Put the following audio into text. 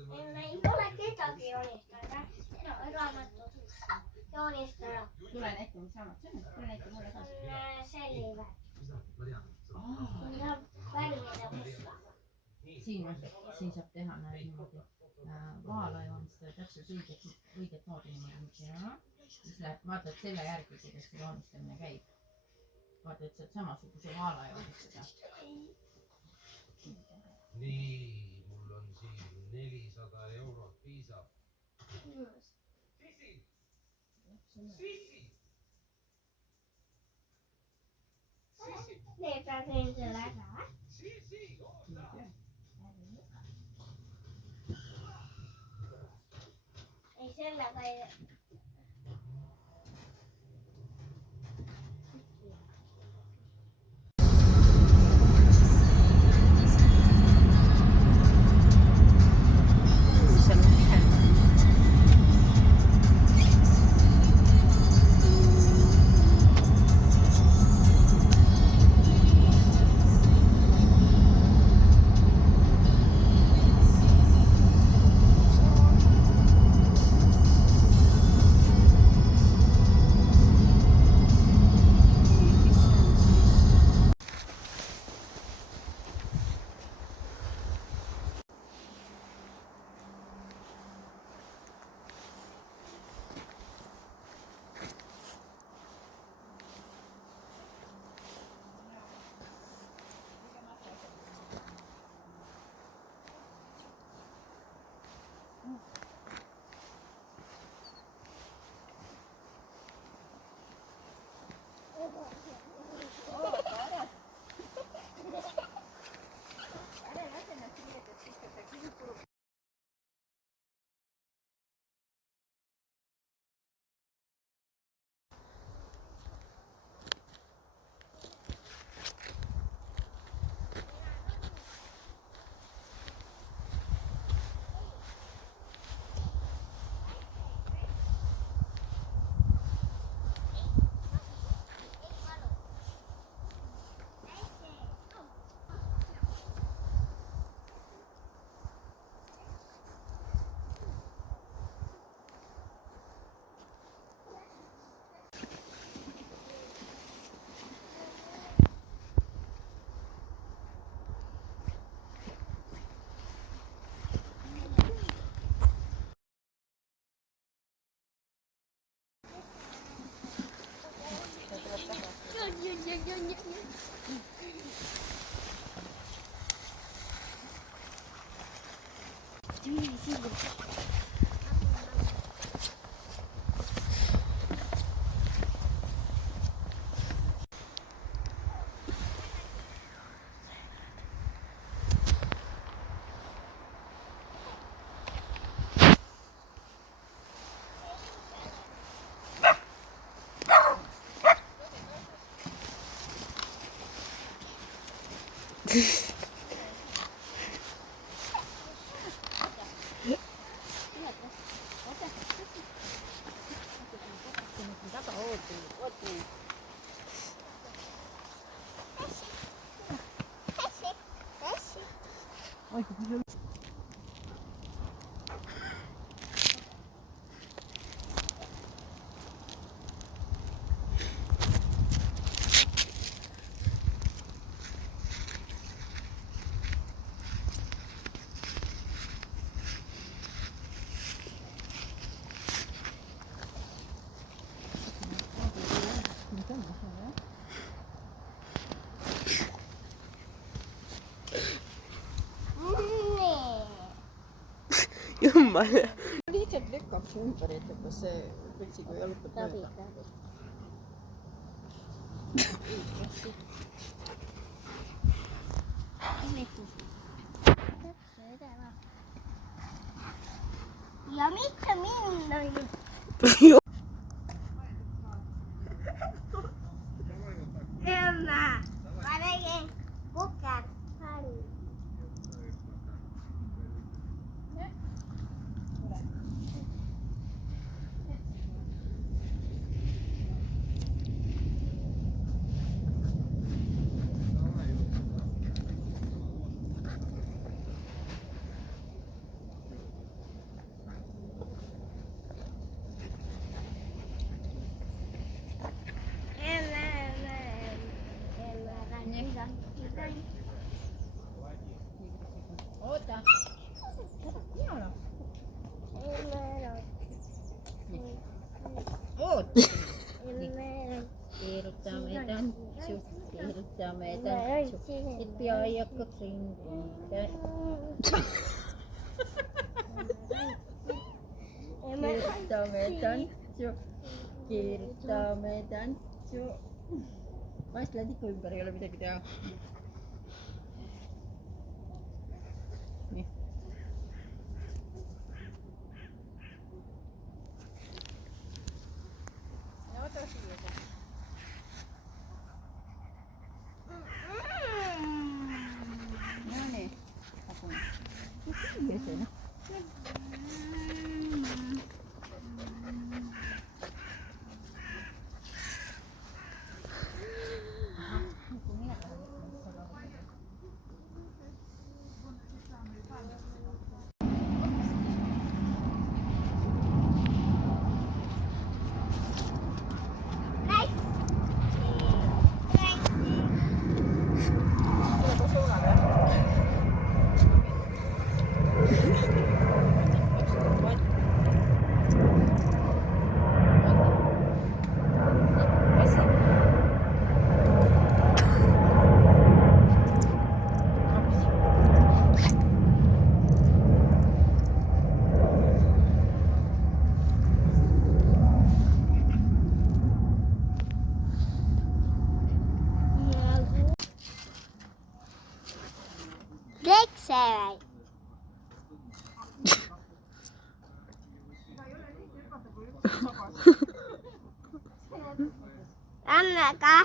Ei ole ketagi joonistada. No, raamatut joonistada. Tule näita, mis raamat see on. Tule näita mulle ka. See on selline. Siin saab värvida musta. Siin saab teha niimoodi vaala joonistada täpselt õiget moodi niimoodi. Siis läheb, vaatad selle järgi, kuidas see joonistamine käib. Vaata, et saad samasuguse vaala joonistada. Nii, mul on siin 400 eurot piisab. Sissi! Sissi! Leeta teen selle ära. Sissi, oota! Ei sellega ei... Jummale. Lihtsalt lükkaks ümber, et kas see kõtsiga jalutab mööda. Ja mitte minna nüüd. Emma, ma tegin kukad. Piajakko trinkiitä. Kirjoitamme tantsu. Kirjoitamme tantsu. Vaist lätikku ympäri ei ole midagi teha. Nii. No võta siia see. No nii. Mis siia see noh? Seven. Anna ka.